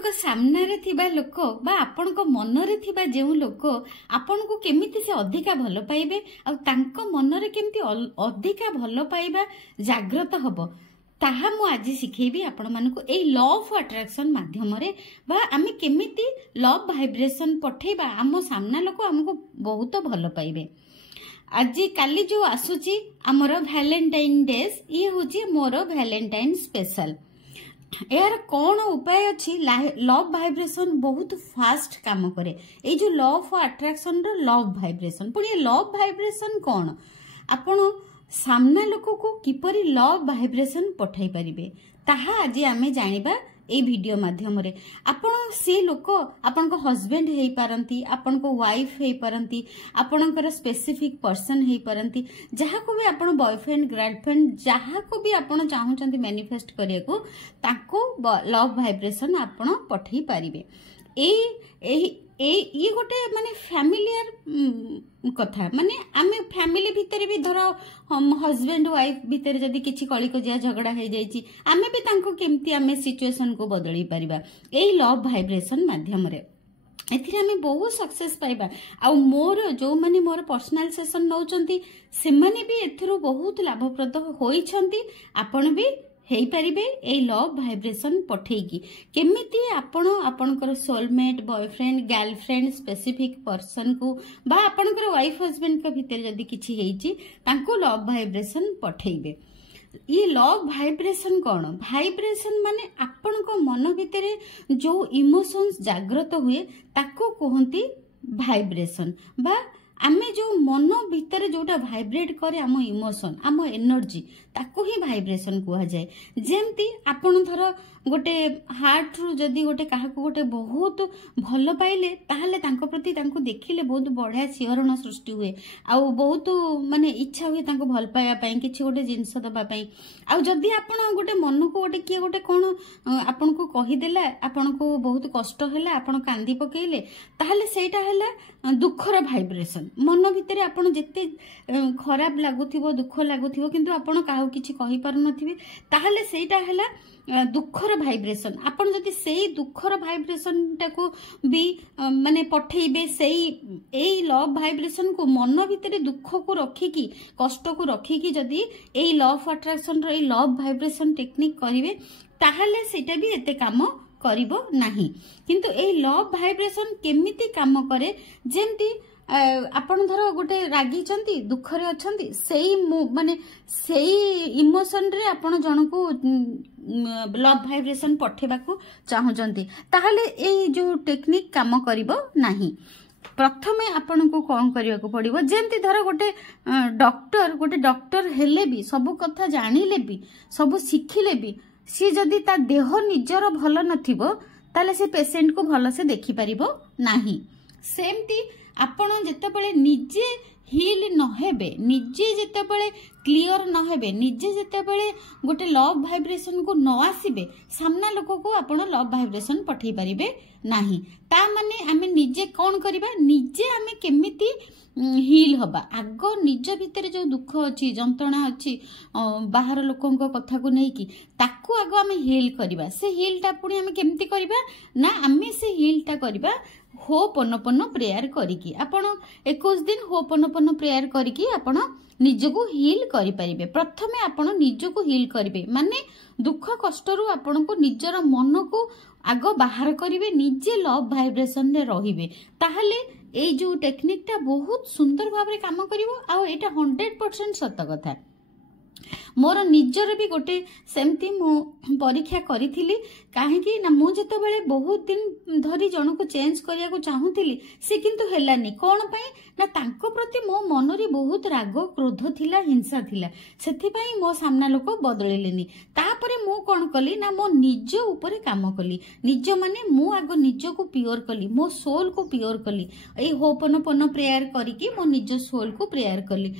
आपणक सामने थिबा लोक बा आपणक मनरे थिबा जेउ लोक आपणको केमिति से अधिका भल पाइबे आ तांको मनरे केमिति अधिका भल पाइबा जागृत हबो ताहा मु आज शिखेबी आपण मानको ए लॉ ऑफ अट्रैक्शन माध्यम रे बा आमे केमिति लव वाइब्रेशन पठेबा आम सामना लोक हमको बहुत भल पाइबे। आज काली जो आसुची हमर वैलेंटाइन डेज ये होची मोर वैलेंटाइन स्पेशल यार कौन उपाय अच्छी लव वाइब्रेशन बहुत फास्ट काम करे ए जो लव ऑफ अट्रैक्शन रो लव वाइब्रेशन पुणी लव वाइब्रेशन कौन आपण सामना लोक को किपरि लव वाइब्रेशन पठाई परिबे ताहा आज आमे जानिबा ए वीडियो माध्यम रे आपण से लोक आपण को हस्बैंड हेई पारंती आपण को वाइफ हेई पारंती आपणकर स्पेसिफिक पर्सन हेई पारंती जहा को भी आपण बॉयफ्रेंड गर्लफ्रेंड जहा को भी आपण चाहूचंती मैनिफेस्ट करिया को ताको लव वाइब्रेशन आपण पठेई पारिबे। ये गोटे माने फैमिलियर कथा माने आमे फैमिली भितर भी धर हस्बैंड वाइफ भितर जदि किछि कली कजिया झगड़ा हे जाइछि आमे भी तांको केमती आमे सिचुएशन को बदली परिबा एई लव वाइब्रेशन माध्यम रे एथिरे आमे बहुत सक्सेस पाइबा आ मोर जो माने मोर पर्सनल सेशन नौचंती से माने भी एथिरो बहुत लाभप्रद होइछंती आपण भी हेई परिबे ए लव वाइब्रेशन पठेगी केमिति आपण आपनकर soulmate boyfriend girlfriend specific person को बा आपनकर वाइफ हस्बैंड के भीतर जदी किछि हेइछि तांको लव वाइब्रेशन पठेइबे। ये लव वाइब्रेशन कौन वाइब्रेशन माने आपनको मन भितर जो इमोशंस जागृत हुए ताको कहंती वाइब्रेशन बा आमे जो मन भितर जोटा वाइब्रेट करे आम इमोशन आम एनर्जी ताको ही वाइब्रेशन कुआ जाए। जेमती आपण धर गोटे हार्ट रु जदी गोटे काहाको गोटे बहुत भल पाइले ताहले तांको प्रति तांको देखिले बहुत बढ़िया शिहरण सृष्टि हुए आउ बहुत माने इच्छा हुए तांको भल पाया पई किछि गोटे जिंस दबा पई आउ जदी आपण गोटे मन को गोटे किए गोटे कोन आपण को कहि देला आपण को बहुत कष्ट हैला आपण कांदी पकेइले ताहले सेटा हैला दुखर वाइब्रेशन मन भितर आपण जत्ते खराब लागुथिबो दुख लागुथिबो किंतु आपण काहू किछि कहि पार नथिबे ताहले सेटा हैला दुखर वाइब्रेशन आपण जदि सेई दुखर वाइब्रेशन टाको भी माने पठेइबे सेई एई लव वाइब्रेशन को मन भितर दुख को रखिकी कष्ट को रखिकी जदि एई लव ऑफ अट्रैक्शन रो एई लव वाइब्रेशन टेक्निक करिवे ताहले सेटा भी एते काम करिवो नाही। किंतु एई लव वाइब्रेशन केमिति काम करे जेमती आपण धर गोटे रागी चंती दुखरे अछंती सेई माने सेई इमोशन रे आपण जण को लव वाइब्रेशन पठेबा को चाहूचंती ताहले ए जो टेक्निक काम करिवो नाही। प्रथमे आपण को कोन करिया को पड़िबो जेमती धर गोटे डॉक्टर हेले भी सब कथा जानिले भी सब सिखिले भी सी जदी ता देह निजर भल नथिबो ताले से पेशेंट को भल से देखि परिबो नाही। सेमती आपण जेतेबेले निजे हील न हेबे निजे जेतेबेले क्लियर न हेबे निजे जेतेबेले गोटे लव वाइब्रेशन को न आसीबे सामना लोक को आपण लव वाइब्रेशन पठेई परिबे नाही। ता माने आमे निजे कोन करिबा निजे आमे केमिति हील हबा आग निज भितर जो दुख अच्छी जंत्रणा अच्छी बाहर लोकों कथा को नहीं कि ताकू आग आमे हील करिबा से हील टा पुणी आमे केमिति करिबा ना आमे से हील टा करिबा होपनपन प्रेयर करिकी आपण 21 दिन होपनपन प्रेयर करिकी आपण निजको हील करि परिबे। प्रथमे आपण निजको हील करिबे माने दुख कष्ट रु आपण को निजर मन को आग बाहर करिवे निजे लव वाइब्रेशन रे रहिबे ताहले ए जो टेक्निक टा बहुत सुंदर भाव रे काम करिवो आ एटा 100% सत्य कथा। मोर निजर भी गोटे सेमती मु परीक्षा करिथिली काहेकि ना मु जेतेबेले बहुत दिन धरी जण को चेंज करिया को चाहूतिली से किंतु हेलानी कोन पई ना तांको प्रति मो मन रे बहुत राग क्रोध थिला हिंसा थिला सेथि पई मो सामना लोक बदलिलेनी तापरे मु कोन कली ना मो निज ऊपर काम कली निज माने मु आगो निज को प्योर कली मो सोल को प्योर कली ए होपनपन प्रेयर करिकि मो निज सोल को प्रेयर कली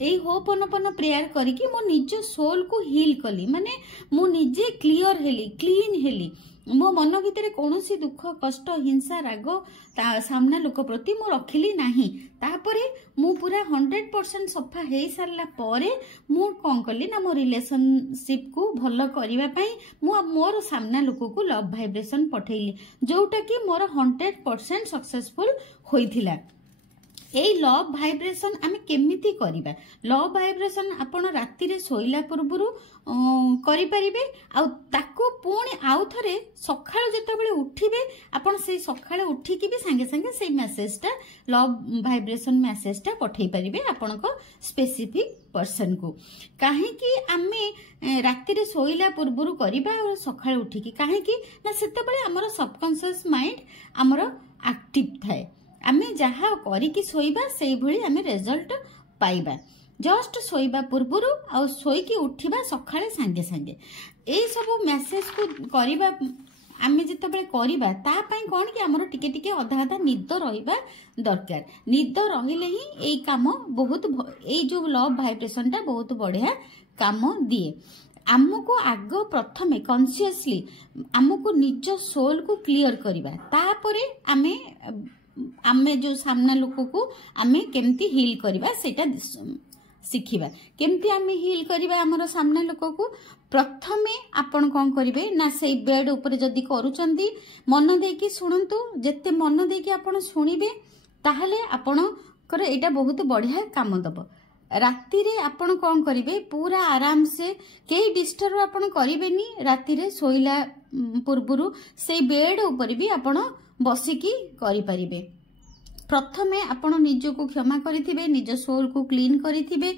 एई होपनपन प्रेयर करिकी मो निज सोल को हील कली माने मु निजे क्लियर हेली क्लीन हेली मो मन भितर कौनसी दुख कष्ट हिंसा राग सामना लोक प्रति मु रखिली नाही तापरे मु पूरा 100% सफा हे सारला परे मु कौन कली ना मो रिलेशनशिप को भल करिवा पई मु मोर सामना लोक को लव वाइब्रेशन पठेली जोटा कि मोर 100% सक्सेसफुल होइथिला। एई लव वाइब्रेशन आमे केमिति करिबा लव वाइब्रेशन आपण राति रे सोइला पूर्वरु करि परिबे आ ताको पुणी आउ थरे सखाळ जेतेबेले उठिबे आपण से सखाळे उठिकी भी संगे संगे से मेसेजटा लव वाइब्रेशन मेसेजटा पठेई परिबे आपनको स्पेसिफिक पर्सन को काहे कि आमे राति रे सोइला पूर्वरु करिबा और सखाळे उठिकी काहे कि ना सेतेबेले हमर सबकॉन्शियस माइंड हमर एक्टिव थाए आमे जहा करिकी सोइबा सेई भली आमे रिजल्ट पाइबा जस्ट सोइबा पूर्वरु आ सोइकी उठिबा सखाळे संगे संगे ए सब मेसेज को करिबा आमे जेतेबेले करिबा ता पई कोन कि हमर टिके टिके आधा आधा निद रहिबा दरकार निद रहिले ही एई काम बहुत एई जो लव वाइब्रेशनटा बहुत बढ़िया काम दिए आमको आग प्रथमे कॉन्शियसली आमको निज सोल को क्लियर करिबा तापरे आमे आमे जो सामना लोक को आमे केमती हील करिबा सेटा शिखिबा केमती आमे हील करिबा हमर सामना लोक को प्रथमे आपण कोन करिवे ना सेई बेड ऊपर जदी करूचंदी मन देकी सुनंतु जत्ते मन देकी आपण सुनिबे ताहले आपण करे एटा बहुत बढ़िया काम दबो राति रे आपण कोन करिवे पूरा आराम से केही डिस्टर्ब आपण करिवेनी राति रे सोइला पूर्वरु सेई बेड ऊपर भी आपण बसिकी करि परिबे प्रथमे आपण निज को क्षमा करिथिबे निज सोल को क्लीन करिथिबे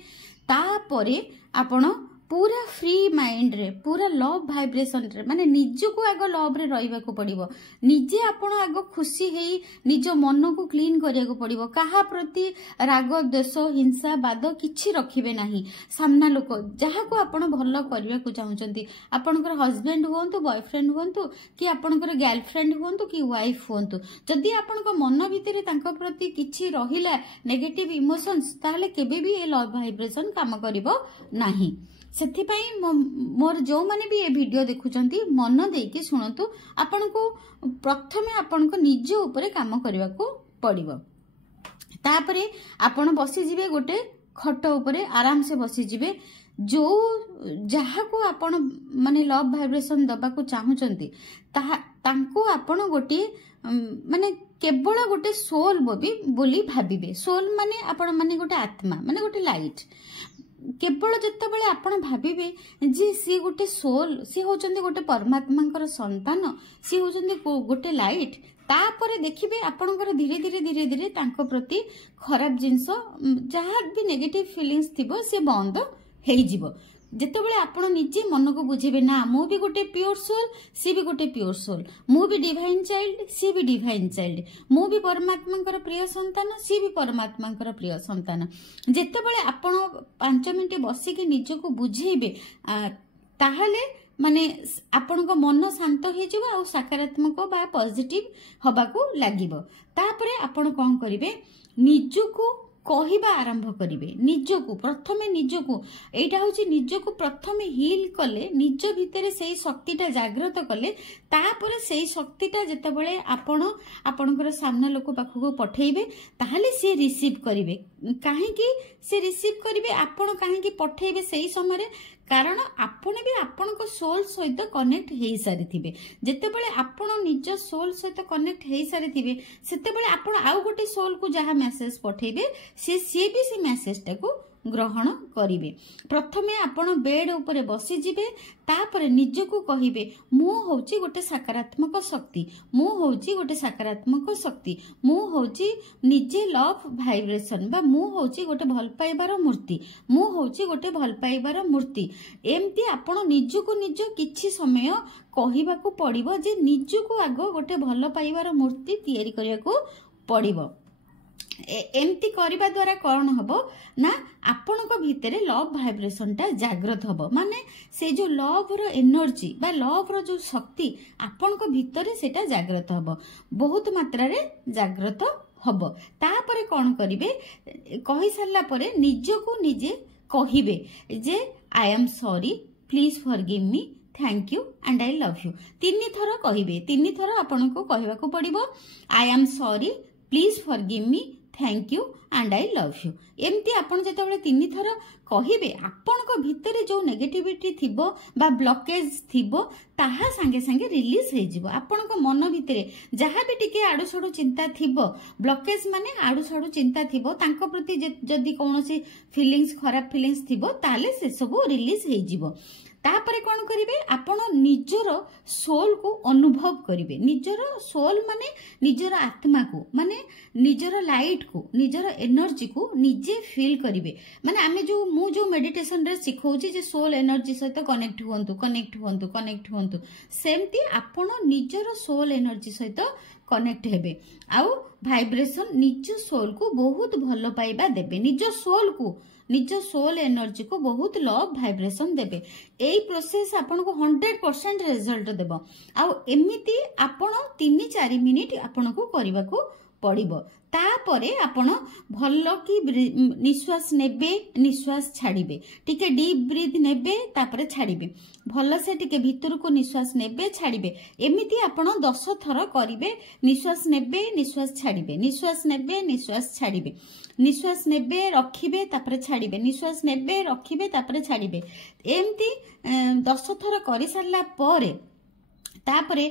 तापरे आपण पूरा फ्री माइंड रे पूरा लव वाइब्रेशन रे माने निज को आग लव रे रहिबा को पड़िबो निजे आपण आग खुशी हेई निज मन को क्लीन करिया को पड़िबो काहा प्रति राग द्वेष हिंसा वाद किछि रखिबे नाही सामना लोक जहा को आपण भलो करिया को चाहउचंती आपनकर हस्बैंड होंतु बॉयफ्रेंड होंतु कि आपनकर गर्लफ्रेंड होंतु कि वाइफ होंतु जदी आपनक मन भितरे तांको प्रति किछि रहिला नेगेटिव इमोशंस ताहले केबे भी ए लव वाइब्रेशन काम करिवो नाही सेथिपाई मोर जो माने भी ये वीडियो देखुचंती मन देकी सुनतु आपण को प्रथमे आपण को निज ऊपर काम करबा को पड़िबो तापरे आपण बसी जिवे गोटे खट ऊपर आराम से बसी जिवे जो जहा को आपण माने लव वाइब्रेशन दबा को चाहुचंती तांको आपण गोटे माने केवल गोटे सोल बोली भाबिबे सोल माने आपण माने गोटे आत्मा माने गोटे लाइट केवल जितेबाला आपण भाविबे जे सी गोटे सोल सी होचंदी गोटे परमात्मा संतान सी होचंदी गोटे लाइट तापरे देखिबे आपणकर धीरे धीरे धीरे धीरे तांको प्रति खराब जिंस जहाँ भी नेगेटिव फीलिंग्स थिबो से बंद हेई जिवो जेतेबेले आपण निजे मन को बुझेबे ना मु भी गोटे प्योर सोल सी भी गोटे प्योर सोल मु भी डिवाइन चाइल्ड सी भी डिवाइन चाइल्ड मु भी परमात्मा प्रिय संतान सी भी परमात्मा प्रिय संतान जेतेबेले आपण 5 मिनिट बसिकी निज को बुझेबे ताहले माने आपण मन शांत हो जाव आ सकारात्मक बा पॉजिटिव हबा को लागिबो तापरे आपण कोन करिवे निजको कहिबा आरंभ करिवे निजको प्रथमे निजको एटा होची निजको प्रथमे हील कले निज भितरे सेही शक्तिटा जागृत कले तापरे सेही शक्तिटा जेतेबेले आपण आपणकर सामना लोक पाखको पठेइबे ताहाले से रिसीव करिवे काहे कि से रिसीव करिवे आपण काहे कि पठेइबे सेही समय कारण आपण भी आपण को सोल सहित कनेक्ट हेई सारी थिबे जेतेबेले आपण निज सोल सहित कनेक्ट हेई सारी थिबे सेतेबेले आपण आउ गोटे सोल को जहा मेसेज पठेइबे से भी से मेसेज टाको ग्रहण करिवे प्रथमे आपण बेड ऊपर बसी जिवे तापरे निज को कहिबे मु होची गोटे सकारात्मक शक्ति मु होची गोटे सकारात्मक शक्ति मु होची निजे लव वाइब्रेशन बा मु होची गोटे भल पाइबार मूर्ति मु होची गोटे भल पाइबार मूर्ति एमती आपण निज को निज किछि समय कहिबा को पड़िबो जे निज को आगो गोटे भल पाइबार मूर्ति तयारी करिया को पड़िबो एमती करबा द्वारा कौन हबो ना आपणक भितरे लव वाइब्रेशन टा जागृत हबो माने से जो लव रो एनर्जी बा लव रो जो शक्ति आपणक भितरे सेटा जागृत हबो बहुत मात्रा रे जागृत हब तापरे कौन करिवे कहि सारला परे निजको निजे कहिबे जे I am sorry please forgive me thank you and I love you 3 थर कहिबे 3 थर आपन को कहबा को पड़िबो I am sorry please forgive me thank you and I love you एमती आपन जेतेबेले 3 थर कहिबे आपन को भितरे जो नेगेटिविटी थिबो बा ब्लॉकेज थिबो ताहा संगे संगे रिलीज हे जिवो आपन को मन भितरे जहा भी टिके आडु सडु चिंता थिबो ब्लॉकेज माने आडु सडु चिंता थिबो तांको प्रति जदी कोनोसी फीलिंग्स खराब फीलिंग्स थिबो ताले से सब रिलीज हे जिवो तापरे कौन करिवे आपण निजर सोल को अनुभव करिवे निजर सोल माने निजर आत्मा को माने निजर लाइट को निजर एनर्जी को निजे फील करिवे माने आमे जो मेडिटेशन रे सिखौची जे सोल एनर्जी सहित कनेक्ट हुंतु सेमती आपण निजर सोल एनर्जी सहित कनेक्ट हेबे आउ वाइब्रेशन निज सोल को बहुत भलो पाइबा देबे निज सोल एनर्जी को बहुत लव वाइब्रेशन देबे एई प्रोसेस आपन को 100% रिजल्ट देबो आउ एमिति आपन 3-4 मिनिट आपन को करबा को पड़िबो तापरे आपण भल्लो की निश्वास नेबे निश्वास छाड़िबे टिके डीप ब्रीथ नेबे तापरे छाड़िबे भल्लो से टिके भीतर को निश्वास नेबे छाड़िबे एमिति आपण 10 थर करिवे निश्वास नेबे निश्वास छाड़िबे निश्वास नेबे निश्वास छाड़िबे निश्वास नेबे रखिबे तापरे छाड़िबे निश्वास नेबे रखिबे तापरे छाड़िबे एमिति 10 थर करि सारला परे तापरे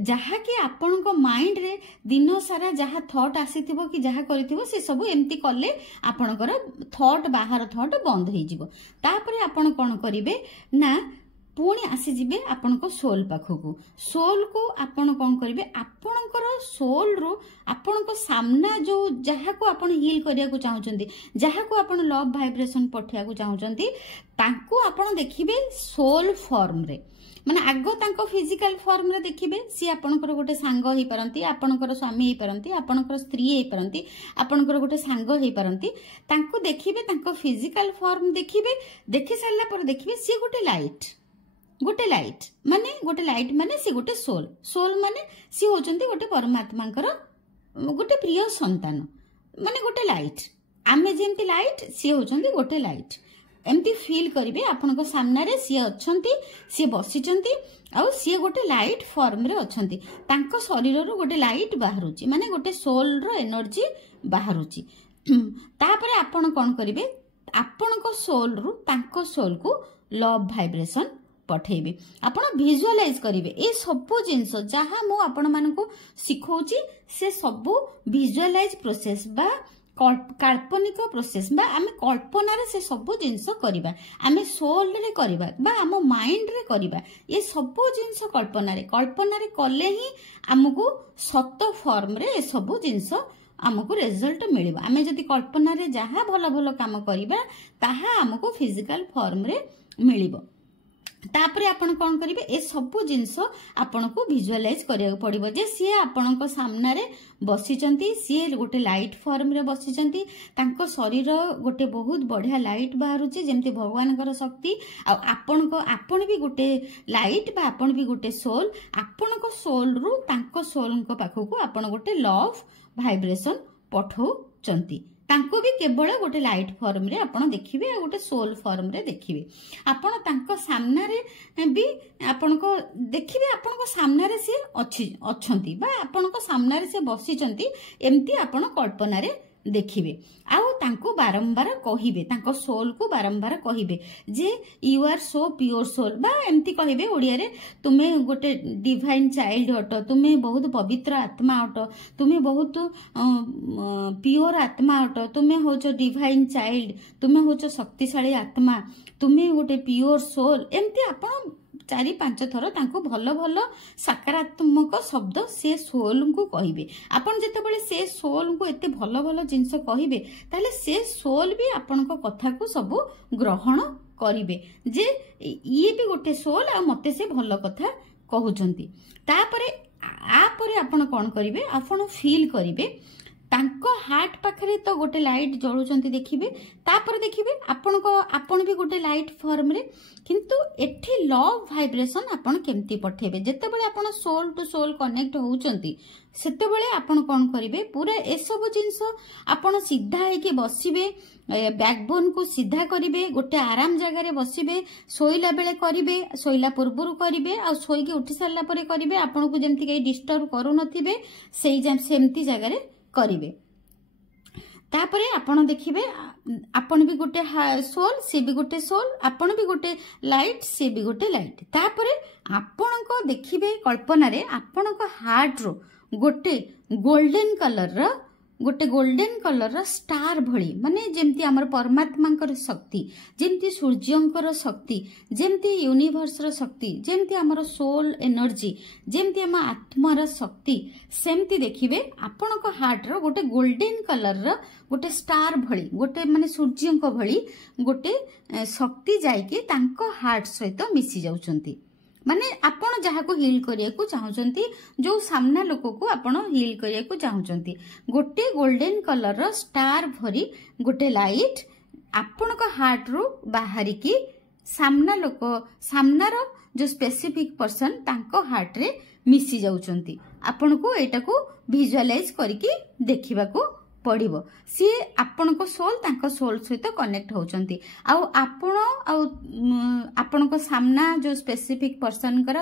जहा कि आपण को माइंड रे दिन सारा जहा थॉट आसीथिबो कि जहा करिथिबो से सब एम्ति करले आपणकर थॉट बाहर थॉट बंद हो जिवो तापरे आपण कोन करिवे ना पुणी आसी जिबे आपण को सोल पाखकू सोल को आपण कोन करिवे आपणकर सोल रो आपण को सामना जो जहा को आपण हील करिया को चाहउचंदी जहा को आपण लव वाइब्रेशन पठिया को चाहउचंदी तांको आपण देखिबे सोल फॉर्म रे माने आगो तांको फिजिकल फॉर्म रे देखिबे सी आपणकर गोटे सांग हेई परंती आपणकर स्वामी हेई परंती आपणकर स्त्री हेई परंती आपणकर गोटे सांग हेई परंती तांको देखिबे तांको फिजिकल फॉर्म देखिबे देखि सारला पर देखिबे सी गोटे लाइट माने सी गोटे सोल माने सी होचंती गोटे परमात्मांकर गोटे प्रिय संतान माने गोटे लाइट आमे जेमती लाइट सी होचंती गोटे लाइट एमती फील करिवे आपनको सामने रे सी अछंती सी बसिचंती आ सी गोटे लाइट फॉर्म रे अछंती तांको शरीर रो गोटे लाइट बाहरुची माने गोटे सोल रो एनर्जी बाहरुची तापरे आपण कोन करिवे आपनको सोल रो तांको सोल को लव वाइब्रेशन पठेबे आपण विजुअलाइज करिवे ए सब जिंस जहा मु आपण मानको सिखौची से सब विजुअलाइज प्रोसेस बा काल्पनिक प्रोसेस बा आमे कल्पना रे से सब जिंस करिबा आमे सोल रे करिबा बा आम माइंड रे करिबा ये सब जिंस कल्पना रे कले ही हमको सत फॉर्म रे ए सब जिंस हमको रिजल्ट मिलिबा आमे जदी कल्पना रे जहा भलो भलो काम करिबा ताहा हमको फिजिकल फॉर्म रे मिलिबो तापरे आपण कोन करिवे ए सब जिंस आपण को विजुअलाइज करिया पड़िबो जे सी आपण को सामने रे बसिचंती सी गोटे लाइट फॉर्म रे बसिचंती तांको शरीर गोटे बहुत बढ़िया लाइट बाहरुची जेमती भगवानकर शक्ति आपण भी गोटे लाइट बा आपण भी गोटे सोल आपण को सोल रु तांको सोल को पाखो को आपण गोटे लव वाइब्रेशन पठौचंती तांको भी केवल गोटे लाइट फॉर्म रे आपण देखिबे गोटे सोल फॉर्म रे देखिबे आपण तांको सामने रे भी आपण को देखिबे आपण को सामने रे से अछंती बा आपण को सामने रे से बसिचंती एम्ति आपण कल्पना रे देखिबे आउ तांको बारंबार कहिबे तांको सोल को बारंबार कहिबे जे you are so pure soul बा एम्ति कहिबे ओडिया रे तुमे गोटे डिवाइन चाइल्ड अट तुमे बहुत पवित्र आत्मा अट तुमे बहुत प्योर आत्मा अट तुमे होचो डिवाइन चाइल्ड तुमे होचो शक्तिशाली आत्मा तुमे गोटे प्योर सोल एम्ति आपण 4-5 थर तांको भलो भलो सकारात्मक शब्द से सोल को कहिबे आपण जेतेबेले से सोल को एते भलो भलो जिंस कहिबे ताले से सोल भी आपण को कथा को सब ग्रहण करिवे जे ये भी गोटे सोल आ मते से भलो कथा कहउचंती तापरे आपण कोन करिवे आपण फील करिवे तांको हार्ट पाखरे तो गोटे लाइट जलुचंती देखिबे तापर देखिबे आपण भी गोटे लाइट फॉर्म रे किंतु एठी लव वाइब्रेशन आपण केमती पठेबे जेते बेले आपण सोल टू सोल कनेक्ट होउचंती सेते बेले आपण कोन करिवे पूरा ए सब जिंस आपण सीधा है कि बसिबे बैकबोन को सीधा करिवे गोटे आराम जगह रे बसिबे सोइला बेले करिवे सोइला पूर्वरु करिवे आ सोई के उठी सारला परे करिवे आपण को जेमती कई डिस्टर्ब करू नथिबे सेमती जगह रे करिवे तापरे आपण देखिबे आपण भी गोटे सोल सी भी गोटे सोल आपण भी गोटे लाइट सी भी गोटे लाइट तापरे आपण को देखिबे कल्पना रे आपण को हार्ट रो गोटे गोल्डन कलर रा स्टार भली माने जेमती हमर परमात्मा शक्ति जेमती सूर्यंकर शक्ति जेमती यूनिवर्स रा शक्ति जेमती हमर सोल एनर्जी जेमती हम आत्मार शक्ति सेमती देखिबे आपण को हार्ट रो गोटे गोल्डन कलर रा गोटे स्टार भली गोटे माने सूर्यंक भली गोटे शक्ति जाइके तांको हार्ट सहित मिसी जाउचंती माने आपण जहा को हील करिया को चाहउचंती जो सामना लोक को आपण हील करिया को चाहउचंती गोटे गोल्डन कलर रो स्टार भरी गोटे लाइट आपण को हार्ट रो बाहरी की सामना रो जो स्पेसिफिक पर्सन तांको हार्ट रे मिसी जाउचंती आपण को एटा को विजुअलाइज करके देखिबा को पड़िबो सी आपण को सोल तांको सोल सहित कनेक्ट होचंती आउ आपण को सामना जो स्पेसिफिक पर्सन कर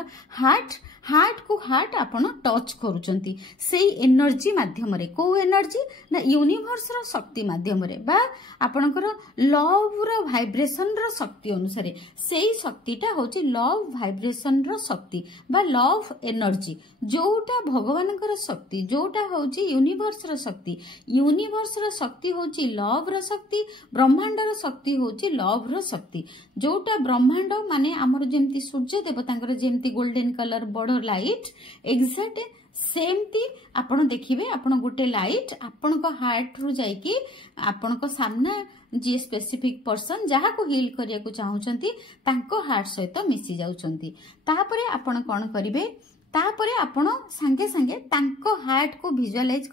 हार्ट को हार्ट आपण टच करूचंती सेई एनर्जी माध्यम रे को एनर्जी ना यूनिवर्स रो शक्ति माध्यम रे बा आपणकर लव रो वाइब्रेशन रो शक्ति अनुसार सेई शक्तिटा होची लव वाइब्रेशन रो शक्ति बा लव एनर्जी जोटा भगवानकर शक्ति जोटा होची यूनिवर्स रो शक्ति यूनिवर्स रो शक्ति होची लव रो शक्ति ब्रह्मांड रो शक्ति होची लव रो शक्ति जोटा ब्रह्मांड माने हमर जेमती सूर्य देवतांकर जेमती गोल्डन कलर बड़ लाइट एक्जाक्ट सेमती आपण देखिबे आपण गोटे लाइट आपण को हार्ट रु जाईकी आपण को सामना जे स्पेसिफिक पर्सन जहा को हील करिया को चाहउचंती तांको हार्ट सहित मिसी जाउचंती तापरे आपण कोन करिवे तापरे आपण संगे संगे तांको हार्ट को विजुअलाइज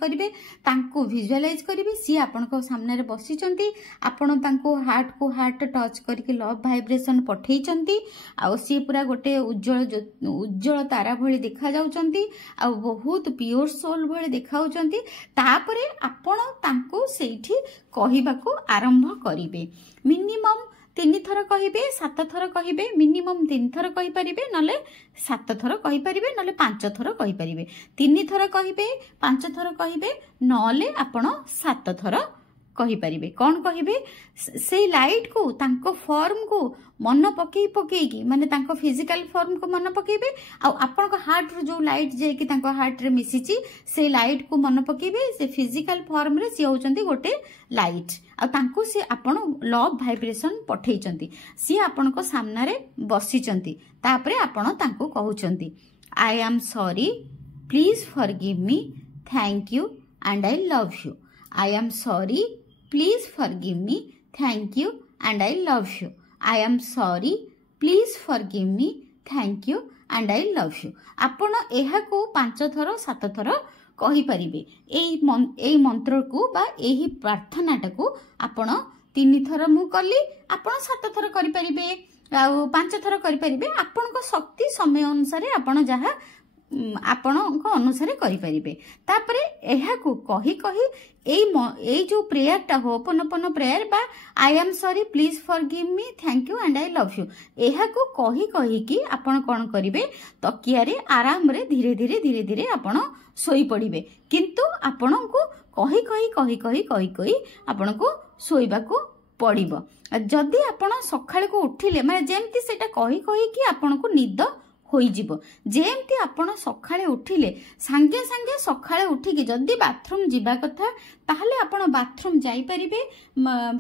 करिवे सी आपण को सामने रे बसिचंती आपण तांको हार्ट को हार्ट टच करके लव वाइब्रेशन पठेइचंती आ सी पूरा गोटे उज्जवल तारा भली देखा जाउचंती आ बहुत प्योर सोल भली देखाउचंती तापरे आपण तांको सेठी कहिबा को आरंभ करिवे मिनिमम 3 थर कहिबे 7 थर कहिबे मिनिमम 3 थर कहि परिबे नले 7 थर कहि परिबे नले 5 थर कहि परिबे 3 थर कहिबे 5 थर कहिबे नले आपण 7 थर कहि परिबे कोन कहिबे से लाइट को तांको फॉर्म को मन पकेई माने तांको फिजिकल फॉर्म को मन पकेबे आ आपण को हार्ट रो जो लाइट जे कि तांको हार्ट रे मिसिची से लाइट को मन पकेबे से फिजिकल फॉर्म रे से होचंती गोटे लाइट आ तांको से आपण लव वाइब्रेशन पठेइचंती से आपण को सामना रे बसिचंती तापरे आपण तांको कहउचंती I am sorry please forgive me thank you and I love you I am sorry please forgive me thank you and I love you I am sorry please forgive me thank you and I love you आपण एहा को 5 थर 7 थर कहि परिबे एई मंत्र को बा एही प्रार्थनाटा को आपण 3 थर मु कली आपण 7 थर करि परिबे आ 5 थर करि परिबे आपण को शक्ति समय अनुसार आपण जहा आपण को अनुसार करि परिबे तापरे एहा को कहि एई जो प्रेयर टा हो पनपन प्रेयर बा आई am sorry please forgive me thank you and I love you एहा को कहि कि आपण कोन करिवे तकिया रे आराम रे धीरे धीरे आपण सोई पड़िबे किंतु आपण को कहि आपण को सोइबा को पड़िबो जदि आपण सखाळे को उठिले माने जेमति सेटा कहि कि आपण को निद होई जीवो जेमती आपण सखाळे उठिले संगे संगे सखाळे उठिकी जदि बाथरूम जीवा कथा ताहले आपण बाथरूम जाई परिबे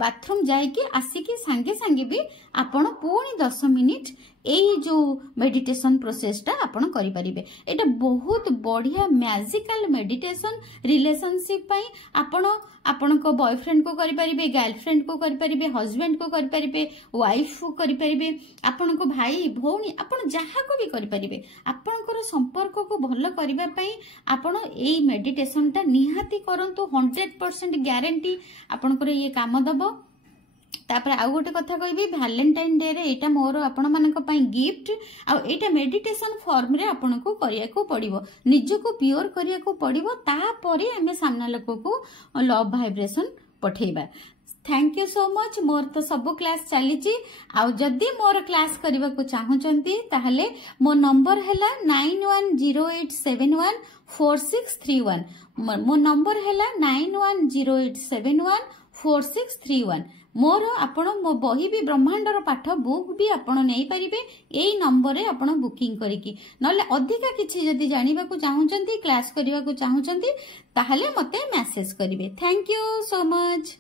बाथरूम जाईकी आसीकी संगे संगे भी आपण पुणी 10 मिनिट एई जो मेडिटेशन प्रोसेसटा आपण करि परिबे। एटा बहुत बढ़िया मैजिकल मेडिटेशन रिलेशनशिप पई आपण आपनको बॉयफ्रेंड को करि परिबे, गर्लफ्रेंड को करि परिबे, हस्बैंड को करि परिबे, वाइफ को करि परिबे, आपनको भाई भौणी आपण जहा को भी करि परिबे। आपनकर संपर्क को भलो करिबा पई आपण एई मेडिटेशन ता निहाती करंतु 100% ग्यारंटी आपनकर ये काम दबो। तापर आउ गोटे कथा कहबी वैलेंटाइन डे रे एटा मोर आपण मानक पई गिफ्ट आ एटा मेडिटेशन फॉर्म रे आपण को करिया को पड़िबो, निज को प्योर करिया को पड़िबो, तापरे हमें सामना लोक को लव वाइब्रेशन पठेबा। Thank you so much. मोर तो सब क्लास चली आउ जदि मोर क्लास करबा को चाहूचंती ताहले मो नंबर हैला 9108714631। मो नंबर हैला 9108714631। मोर आपण मो बही भी ब्रह्मांडर पाठ बुक भी आपण नै परिबे एई नंबर रे आपण बुकिंग करिकि, नले अधिका किछि जदि जानिबा को चाहूचंती क्लास करबा को चाहूचंती ताहले मते मेसेज करिवे। Thank you so much.